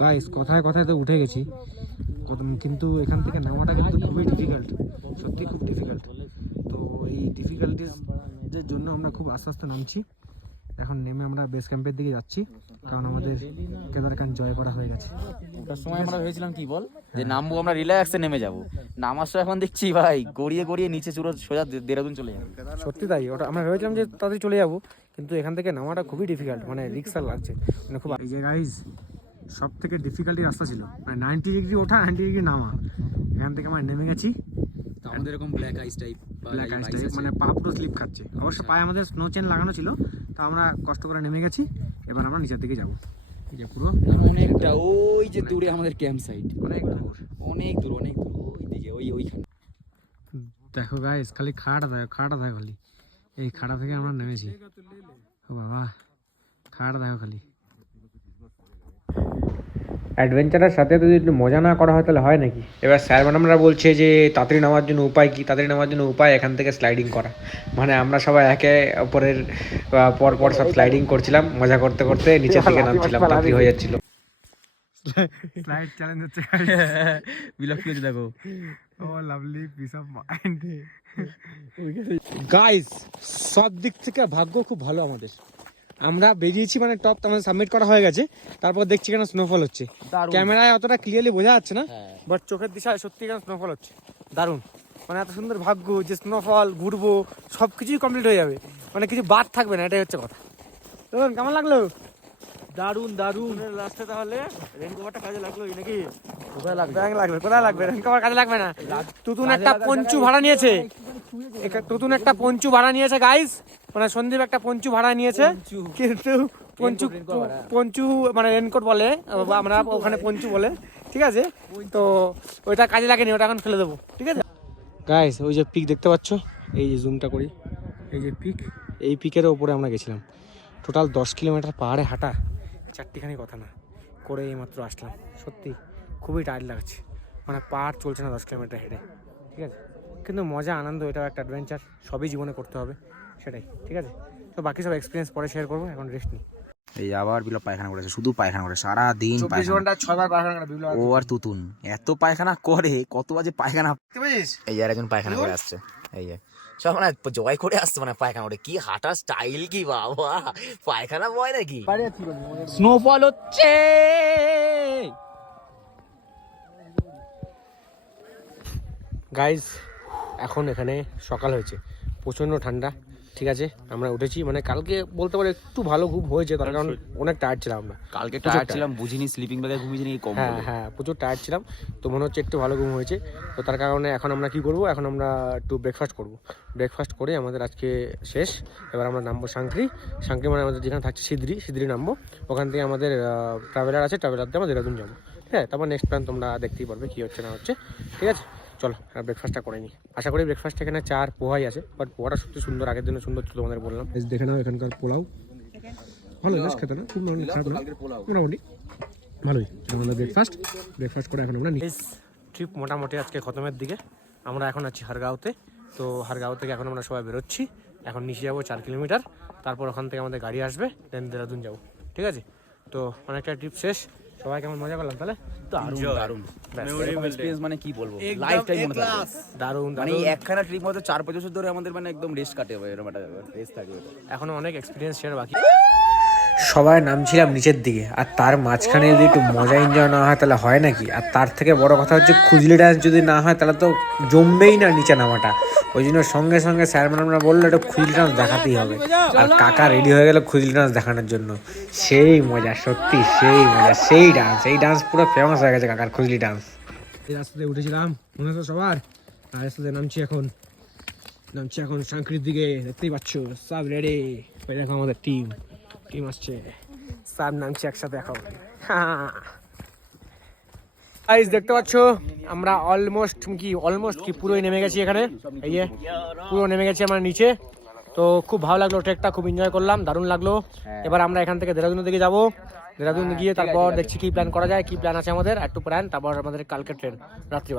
Guys কথায় কথায় তো উঠে গেছি, কিন্তু এখান থেকে নামাটা কিন্তু খুবই ডিফিকাল্ট, সত্যি খুব ডিফিকাল্ট। তো এই ডিফিকাল্টিসের জন্য আমরা খুব আস্তে আস্তে নামছি। এখন নেমে আমরা বেস ক্যাম্পের দিকে যাচ্ছি, কারণ আমাদের কেদারকান্দ জয় করা হয়ে গেছে। ওটার সময় আমরা ভেবেছিলাম কি বল, যে নামবো আমরা রিল্যাক্সে নেমে যাব, নামার সময় এখন দেখছি ভাই গড়িয়ে গড়িয়ে নিচে চুরো সোজা দেরাদুন চলে যাবে। সত্যি তাই, ওটা আমরা ভেবেছিলাম যে তাড়াতাড়ি চলে যাবো, কিন্তু এখান থেকে নামাটা খুবই ডিফিকাল্ট, মানে রিক্সার লাগছে, মানে খুব। এই যে গাইজ সব থেকে ডিফিকাল্টি রাস্তা ছিল, মানে 90 ডিগ্রি ওঠা 90 ডিগ্রি নামা। এখান থেকে আমরা নেমে গেছি, আমাদের এরকম ব্ল্যাক আইস টাইপ, মানে পা পুরো স্লিপ খাচ্ছে। অবশ্য পায়ে আমাদের স্নো চেন লাগানো ছিল, তো আমরা কষ্ট করে নেমে গেছি। এবার আমরা নিচের দিকে যাবো, যে পুরো অনেকটা ওই যে দূরে আমাদের ক্যাম্প সাইট, অনেক দূর অনেক দূর অনেক দূর, ওইদিকে ওইখানে। দেখো গাইস খালি খাড়া দেখো খালি, এই খাড়া থেকে আমরা নেমেছি। ও বাবা, খাড়া দেখো খালি। অ্যাডভেঞ্চারের সাথে যদি একটু মজা না করা হয় তাহলে হয় নাকি? এবার স্যার ম্যাডামরা বলছে যে তাড়াতাড়ি নামার জন্য উপায় কি, তাড়াতাড়ি নামার জন্য উপায় এখান থেকে স্লাইডিং করা। মানে আমরা সবাই একে অপরের পর সব স্লাইডিং করছিলাম, মজা করতে করতে নিচের দিকে নামছিলাম, তাড়াতাড়ি হয়ে যাচ্ছিল। স্লাইড চ্যালেঞ্জ হচ্ছে বিলক কি দেখো, oh lovely piece of mind. Guys সব দিক থেকে ভাগ্য খুব ভালো আমাদের। আমরা বেরিয়েছি, মানে টপ আমাদের সাবমিট করা হয়ে গেছে, তারপর দেখছি কেন স্নোফল হচ্ছে। ক্যামেরায় অতটা ক্লিয়ারলি বোঝা যাচ্ছে না, বাট চোখের দিশায় সত্যি কেন স্নোফল হচ্ছে। দারুণ, মানে এত সুন্দর ভাগ্য যে স্নোফল ঘুরবো, সব কিছুই কমপ্লিট হয়ে যাবে, মানে কিছু বাদ থাকবে না, এটাই হচ্ছে কথা। তখন কেমন লাগলো? দারুন দারুন। লাস্টে তাহলে রেনকোভারটা কাজে লাগলো নাকি? কোথায় লাগবে রেনকোভার কাজে লাগবে না। তুতুন একটা পঞ্চু ভাড়া নিয়েছে, গাইস, মানে সন্দীপ একটা পঞ্চু ভাড়া নিয়েছে, কিন্তু পঞ্চু মানে রেনকোট বলে, আমরা ওখানে পঞ্চু বলে, ঠিক আছে? তো ওইটা কাজে লাগেনি, ওটা এখন ফেলে দেবো, ঠিক আছে গাইস? ওই যে পিক দেখতে পাচ্ছ, এই যে জুমটা করি, এই যে পিক, এই পিকের ওপরে আমরা গেছিলাম। টোটাল 10 কিলোমিটার পাহাড়ে হাঁটা, চারটিখানি কথা না করে এইমাত্র আসলাম। সত্যি খুবই টায়ার্ড লাগছে, মানে পাহাড় চলছে না 10 কিলোমিটার হেঁটে, ঠিক আছে? কিন্তু মজা আনন্দ, এটাও একটা অ্যাডভেঞ্চার, সবই জীবনে করতে হবে, সেটাই, ঠিক আছে? তো বাকি সব এক্সপিরিয়েন্স পরে শেয়ার করবো, এখন রেস্ট নিই। এই আবার বিলক পায়খানা করেছে, শুধু পায়খানা করে সারা দিন, 24 ঘন্টা 6 বার পায়খানা করে ও আর তুতুন এত পায়খানা করে, কত বাজে পায়খানা। এই আর একজন পায়খানা করে আসছে, এই যে সব মানে জয় করে আসছে, মানে পায়খানা করে, কি হাঁটার স্টাইল, কি বাবা, পায়খানা বয় নাকি। স্নোফল হচ্ছে গাইজ। এখন এখানে সকাল হয়েছে, প্রচণ্ড ঠান্ডা, ঠিক আছে? আমরা উঠেছি, মানে কালকে বলতে পারি একটু ভালো ঘুম হয়েছে, তার কারণ অনেক টায়ার্ড ছিলাম আমরা, কালকে টায়ার্ড ছিলাম, বুঝিনি স্লিপিং ব্যাগে ঘুমিয়েছি কম। হ্যাঁ প্রচুর টায়ার্ড ছিলাম, তো মনে হচ্ছে একটু ভালো ঘুম হয়েছে। তো তার কারণে এখন আমরা কি করব, এখন আমরা একটু ব্রেকফাস্ট করে আমাদের আজকে শেষ। এবার আমরা নামবো সাংক্রি মানে আমাদের যেখানে থাকছে সিদ্রি নামবো। ওখান থেকে আমাদের ট্রাভেলার আছে, ট্রাভেলার দিয়ে আমরা দেরাদুন যাবো, হ্যাঁ? তারপর নেক্সট প্ল্যান তোমরা দেখতেই পারবে কী হচ্ছে না হচ্ছে, ঠিক আছে? চলো ব্রেকফাস্টটা করে নিই। আশা করি ব্রেকফাস্ট এখানে চার পোহাই আছে, বাট পোহাটা সত্যি সুন্দর, আগের দিনে সুন্দর ছিল, তোমাদের বললাম। দেখে নাও এখানকার পোলাও, ভালো বেশ খেতে না, খুব খারাপ না, মোটামুটি ভালোই। আমাদের ব্রেকফাস্ট করে এখন আমরা ট্রিপ মোটামুটি আজকে খতমের দিকে। আমরা এখন আছি হারগাঁওতে, তো হারগাঁও থেকে এখন আমরা সবাই বেরোচ্ছি। এখন নিচে যাবো 4 কিলোমিটার, তারপর ওখান থেকে আমাদের গাড়ি আসবে, দেন দেরাদুন যাবো, ঠিক আছে? তো অনেকটা ট্রিপ শেষ, সবাই কেমন মজা করলাম তাহলে? দারুণ এক্সপেরিয়েন্স, মানে কি বলবো, লাইফ টাইম মনে থাকবে। দারুণ, মানে একখানা ট্রিপ মতো 4-5 বছর ধরে আমাদের মানে একদম রেস্ট কাটে, এরকম একটা রেস্ট থাকে। এখনো অনেক এক্সপিরিয়েন্স শেয়ার বাকি। সবাই নামছিলাম নিচের দিকে, আর তার মাঝখানে যদি একটু মজা এনজয় না হয় তাহলে হয় নাকি? আর তার থেকে বড় কথা হচ্ছে খুজলি ডান্স যদি না হয় তাহলে তো জমবেই না নিচে নামাটা। ওই জন্য সঙ্গে সঙ্গে স্যার ম্যাডামরা বললো এটা খুজলি ডান্স দেখাতেই হবে, আর কাকা রেডি হয়ে গেল খুজলি ডান্স দেখানোর জন্য। সেই মজা, সত্যি সেই মজা, সেই ডান্স, এই ডান্স পুরো ফেমাস হয়ে গেছে কাকার খুজলি ডান্স। এই রাস্তাতে উঠেছিলাম মনে হতো সবার, আর রাস্তাতে নামছি এখন সাংক্রির দিকে, দেখতেই পাচ্ছ সব রেডি। দেখো আমাদের টিম আসছে, সব নামছি একসাথে এখন। গাইস দেখতে পাচ্ছ আমরা অলমোস্ট কি পুরোই নেমে গেছি এখানে, এই যে পুরো নেমে গেছি আমরা নিচে। তো খুব ভালো লাগলো ট্রেকটা, খুব এনজয় করলাম, দারুণ লাগলো। এবার আমরা এখান থেকে দেরাদুনের দিকে যাবো, দেরাদুন গিয়ে তারপর দেখছি কি প্ল্যান করা যায়, কি প্ল্যান আছে আমাদের, একটু প্ল্যান, তারপর আমাদের কালকে ট্রেন রাত্রি।